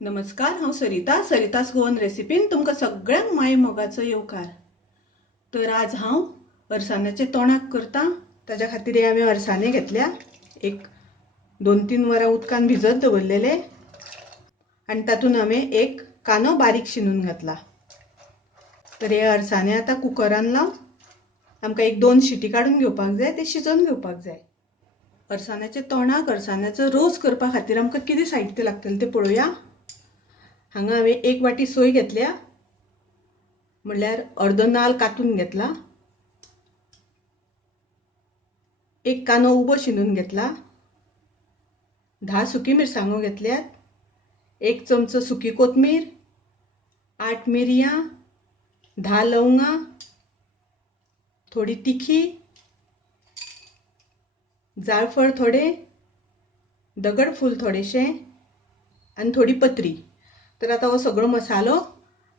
नमस्कार, हांव सरितास गोवन रेसिपीन तुमकां सगळ्यांक माय मोगाचो येवकार। तर आज हांव अरसाण्याचे तोंडाक करता। ताच्या खातीर हांवें अरसाणे घेतल्या, एक 2-3 वरां उदकान भिजत दवरलेले आनी तातूंत हांवें एक कांदो बारीक शिनून घातला। तर हे अरसाणे आतां कुकरान लावन आमकां एक 2 शिटी काडून घेवपाक जाय, ते शिजोवन घेवपाक जाय। अरसाण्याचे तोंडाक अरसाण्याचो रोस करपा खातीर आमकां कितें साहित्य लागतलें तें पळोवया। हांगा हांवें 1 वाटी सोय घेतल्या, म्हणल्यार अर्दो नाल्ल कातून घेतला, एक कांदो उबो शिनून घेतला, 10 सुकी मिरसांगो घेतल्यात, 1 चमचो सुकी कोथमीर, 8 मिरयां, 10 लवंगां, थोडी तिखी, जायफळ थोडे, दगडफूल थोडेशें आनी थोडी पत्री। तर आतां हो सगळो मसालो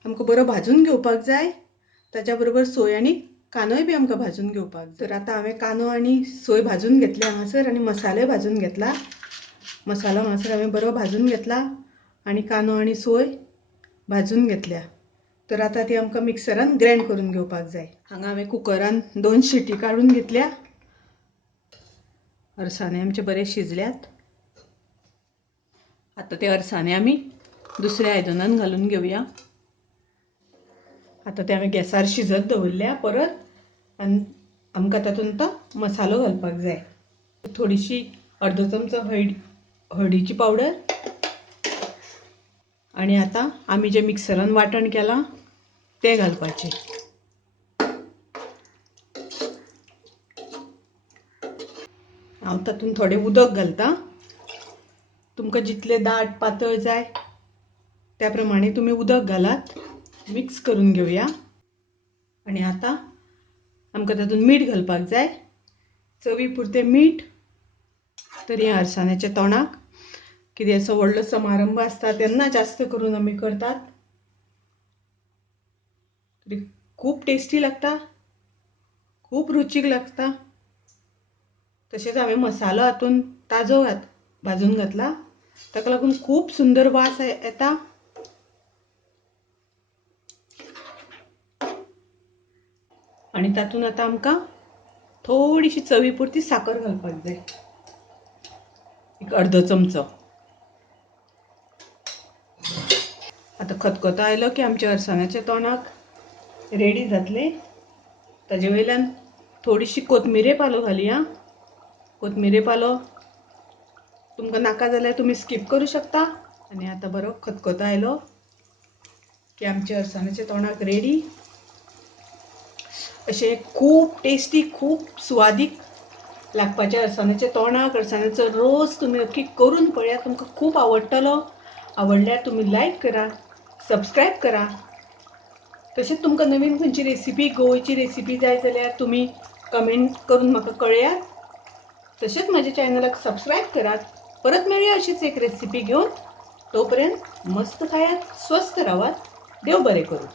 आमकां बरो भाजून घेवपाक जाय। ताच्या बरोबर सोय आनी कांदोय बी आमकां भाजून घेवपाक जाय। तर आतां हांवें कांदो आनी सोय भाजून घेतले हांगासर आनी मसालोय भाजून घेतला। मसालो हांगासर हांवें बरो भाजून घेतला आनी कांदो आनी सोय भाजून घेतल्या। तर आतां ती आमकां मिक्सरान ग्राइंड करून घेवपाक जाय। हांगा हांवें कुकरान 2 शिटी काडून घेतल्या। अरसाणे आमचे बरे शिजल्यात। आता ते अरसाणे आमी दुसऱ्या आयदनान घालून घेवया। आता ते हांवें गॅसार शिजत दवरल्या परत आनी आमकां तातूंत तो मसालो घालपाक जाय। थोडीशी अर्दो चमचो हळदीची पावडर आनी आता आमी जे मिक्सरान वाटण केलां तें घालपाचें। हांव तातूंत थोडें उदक घालता। तुमकां जितलें दाट पातळ जाय त्या प्रमाणे तुमी उदक घालात। मिक्स करून घेवया आनी आतां आमकां तातूंत मीठ घालपाक जाय, चवी पुरतें मीठ। तर ह्या अरसाण्याच्या तोंडाक कितें असो व्हडलो समारंभ आसता तेन्ना जास्त करून आमी करतात। खूब टेस्टी लागता, खूब रुचीक लागता। तशेंच हांवें मसालो हातूंत ताजो भाजून घातला, ताका लागून खूब सुंदर वास येता। आनी तातूंत आतां आमकां थोडीशी चवी पुरती साकर घालपाक जाय, एक अर्दो चमचो। आतां खतखतो आयलो की आमच्या अरसाण्याच्या तोंडाक रेडी जातलें। ताजे वयल्यान थोडीशी कोथमिरे पालो घालया। कोथमिरे पालो तुमकां नाका जाल्यार तुमी स्कीप करूं शकता। आनी आतां बरो खतखतो आयलो की आमचे अरसाण्याच्या तोंडाक रेडी अशें खूब टेस्टी, खूब सुवादीक लागपाचे अरसाण्याचे तोंडाक अरसाण्याचो रोस तुमी नक्की करून पळयात। तुमकां खूब आवडटलो। आवडल्यार तुमी लायक करा, सबस्क्रायब करा। तशेंच तुमकां नवीन खंयची रेसिपी, गोंयची रेसिपी जाय जाल्यार तुमी कमेंट करून म्हाका कळयात। तशेंच म्हज्या चॅनलाक सबस्क्रायब करात। परत मेळया अशीच एक रेसिपी घेवन। तोपर्यंत मस्त खायात, स्वस्थ रावात। देव बरें करूं।